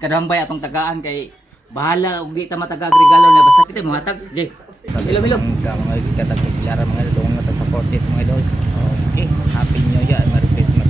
kadambay atong tagaan kay bahala ug di ta matagag regalo na basta kita mohatag. Jay. Milo milo. Mga katagpilaran mga idol, doon nga sa Fortis mga idol. Okay, Happy New Year, Merry Christmas.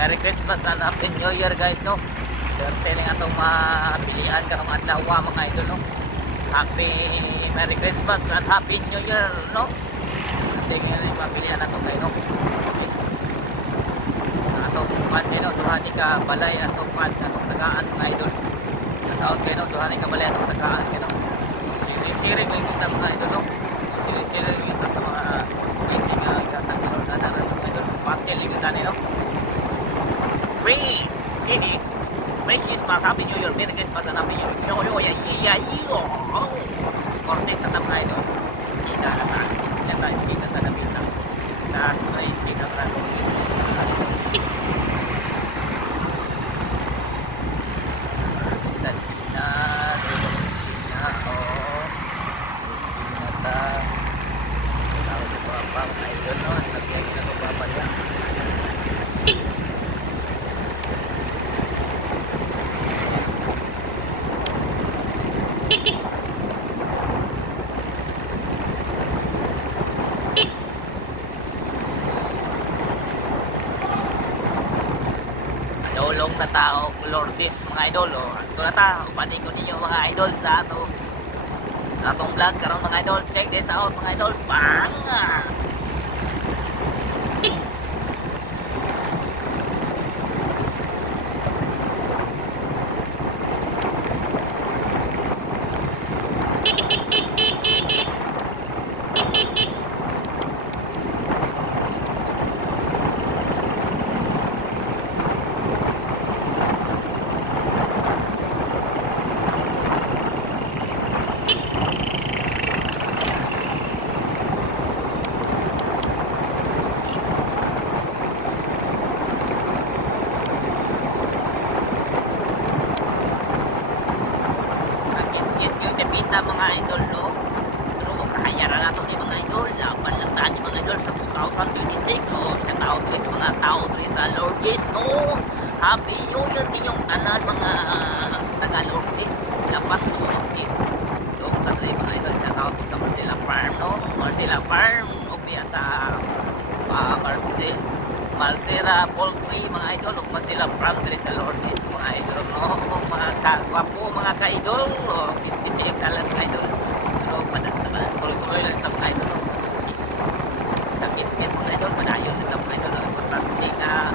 Merry Christmas and Happy New Year guys no. Swerte ning atong mapilian karong adlaw mga idol no. Happy Merry Christmas and Happy New Year no. Tingnan ni mapilian atong kayo no. Atong pan no duha ni ka balay atong pan atong tagaan mga idol. Sa taon kayo no duha ni ka balay atong tagaan kayo no. Siri ko kita mga idol no. Siri kita sa mga busy nga gatang no na mga idol. Patel yung tani no. Wait, ini Merry Christmas, Happy New Year, Merry Christmas and Happy New Year. Yo. Cortes at mga ito. Iskita na ta. Ito, iskita na namin na. Ito, iskita na namin. Iskita. Iskita ta. Tawag sa mga pang idol, no? Nagyan na ito papalya. Ulong na tao, Lourdes mga idol. Ito na ta, upanin ko ninyo mga idol sa atong vlog karon mga idol. Check this out mga idol. Bang! Mga idol no, pero kahayaran nato ni mga idol, laban lang tani mga idol sa 2026 o sa tao dito mga tao dito sa Lourdes no. Happy New Year ninyong tanan mga taga Lourdes, lapas so okay. So kasi mga idol sa tao sa Marcela Farm no, Marcela Farm o diya sa Marcela Poultry mga idol o Marcela Farm dito sa Lourdes mga idol no, mga kagwapo mga ka-idol o yung kalan mga idol. So, tuloy-tuloy lang ito mga idol. Isang kit-kit mga idol, padayon ito mga idol. Ang importante na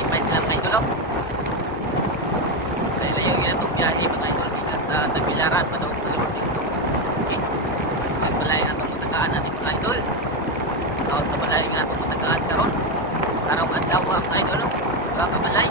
ipay sila mga idol. Dahil na yung inatong biyahe mga idol. Hinggang sa Tagbilaran, padawag sa Lourdes. Okay. Nagbalay nga itong matagaan natin mga idol. Tawag sa balay nga itong matagaan karon. Araw-adlaw mga idol. Diba kabalay?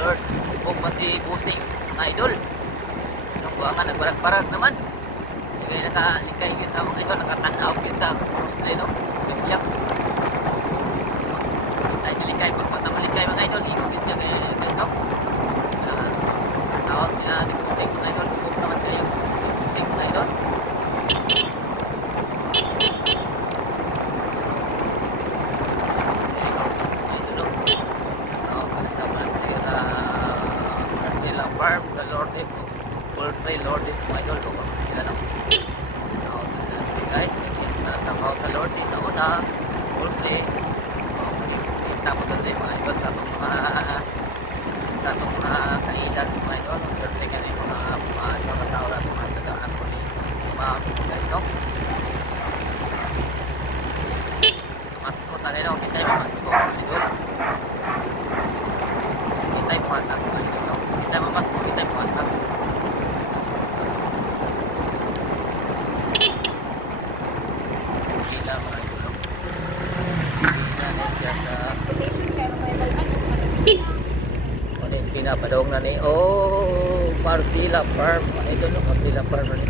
Lord, huwag pa si Busing mga idol. Nung buwangan nagbarag-barag naman. Kaya nakalikay kita mga idol, nakatanaw kita. Mostly no, nagbiyak. Ay nilikay, pagpata malikay mga idol, ikot siya kaya nilikay no. Tawag nila ni Busing mga idol, huwag naman kayo si Busing mga idol. Farm sa Lourdes, Poultry Lourdes mga idol, kung bakit sila no. Guys, nakita sa Lourdes sa una, Poultry, tali daw kita mamasko idol. Kita patag idol. Kita mamasko kita patag. Kita mga idol. Yan siya sa Ones pinapadong na ni Marcila Farm. Ito no Marcila Farm na ni.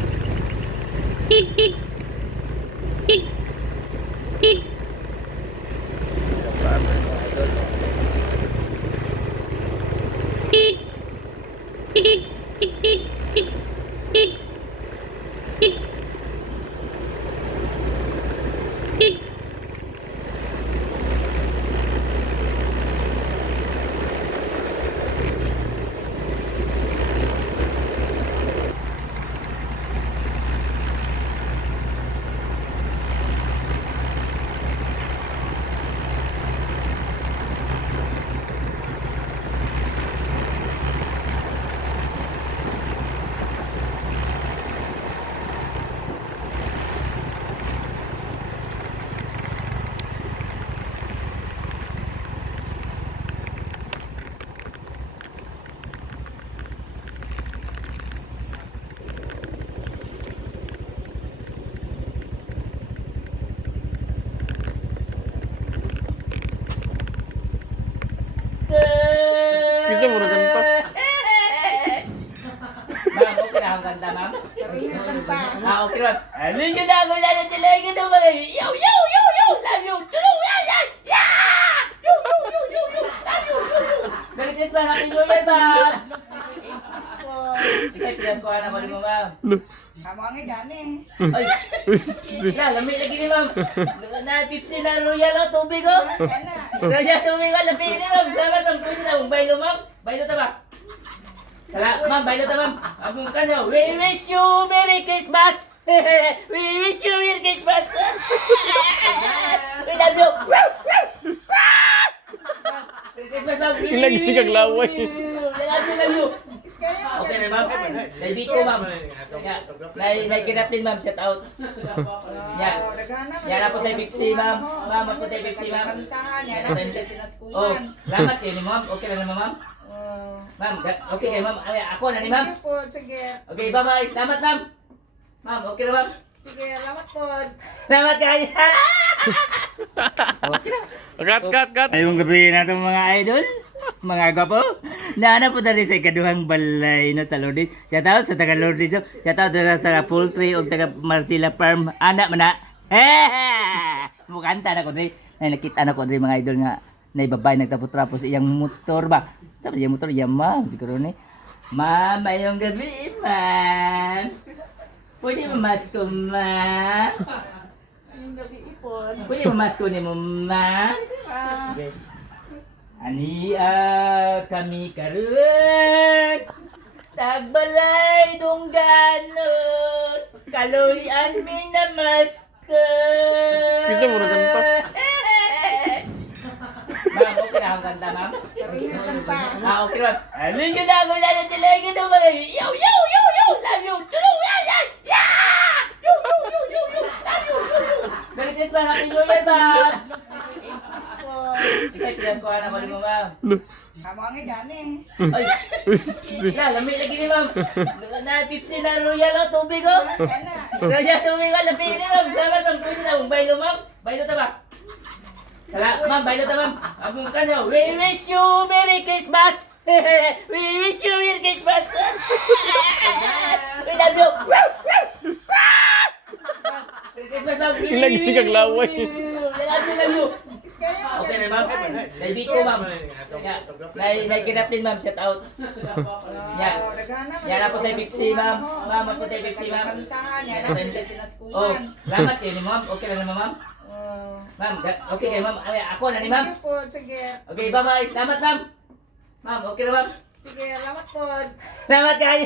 Marcila Farm na mga idol. Bisa mo na kanta. Ma'am, okay na ang ganda, ma'am? Kanta. Okay, ma'am. Ano yung ginagawa na talaga ng mga yo, yo, yo, yo, love you, tulong, yeah, yo, yo, yo, yo, yo, love you, yo, yo. Merry Christmas, Happy New Year, ma'am. Christmas po. Isa'y pinaskuhan ako ni mo, ma'am. Kamu ang gani. Ay, lamig lagi ni ma'am. Na Pepsi na Royal o, tubig o. Kana. Royal tubig o, lamig ni ma'am. Salamat ang pwede na. Baylo, ma'am. Baylo ta ba? Ma'am, baylo ta, ma'am. Abong kanyo. We wish you Merry Christmas. We wish you Merry Christmas. We love you. Merry Christmas, ma'am. Ilag si kaglaway. Love you. Iskayo. Okay na, ma'am. Naibi ko, ma'am. Naikinap din, ma'am. Shout out. Yan. Yan ako tayo Pepsi, ma'am. Ma'am, ako tayo Pepsi, ma'am. Kantahan yan. Ang Oh, pinaskuhan. salamat kayo ni ma'am. Okay lang naman, ma'am. Ma'am, okay kayo, ma'am. Ay, ako na ni ma'am. Sige po, sige. Okay, bye-bye. Salamat, ma'am. Ma'am, okay na, ma'am. Sige, salamat po. Salamat kayo. Cut. Ayong gabi na itong mga idol, mga gwapo. Naana po dali sa ikaduhang balay no, sa Lourdes. Shout out sa taga Lourdes. Shout out sa Poultry o taga Marcila Farm. Anak mo na. Mukanta na ko dali. Nakita na ko dali mga idol nga naibabay nagtapos-tapos iyang motor ba. Sabi iyang motor, Yamaha siguro ni. Ma'am, ayong gabi, ma'am. Pwede mamasko, ma'am. Yung gabi ipon. Pwede mamasko ni mo, ma'am. Ah, Okay. Ania kami karon tagbalay dungganon kaloyan mi namasko. Bisa mo na kanta. Ma'am, okay na ang ganda, ma'am? sarili kanta. Okay, ma'am. Ano yung ginagawa na talaga ng mga yo, yo, yo, yo, love you, tulong, yeah, yo, yo, yo, yo, yo, love you, yo, yo. Merry Christmas, Happy New Year, ma'am. Christmas po. Isa'y pinaskuhan ako ni mo, ma'am. Kamu ang gani. Ay, lamig lagi ni ma'am. Na Pepsi na Royal o, tubig o. Kana. Royal tubig o, lamig ni ma'am. Salamat ang pwede na. Baylo, ma'am. Baylo ta ba? Ma'am, baylo ta, ma'am. Abong kanyo. We wish you Merry Christmas. We wish you Merry Christmas. We love you. Merry Christmas, ma'am. Ilag si kaglaway. Love you. Iskayo. Okay na, ma'am. Naibi ko, ma'am. Naikinap din, ma'am. Shout out. Yan. Yan ako tayo Pepsi, ma'am. Ma'am, ako tayo Pepsi, ma'am. Kantahan yan. Oh, Ang pinaskuhan. salamat kayo ni ma'am. Okay lang naman, ma'am. Ma'am, okay kayo, ma'am. Ay, ako na ni ma'am. Sige po, sige. Okay, bye-bye. Salamat, ma'am. Ma'am, okay na, ma'am. Sige, salamat po. Salamat kayo.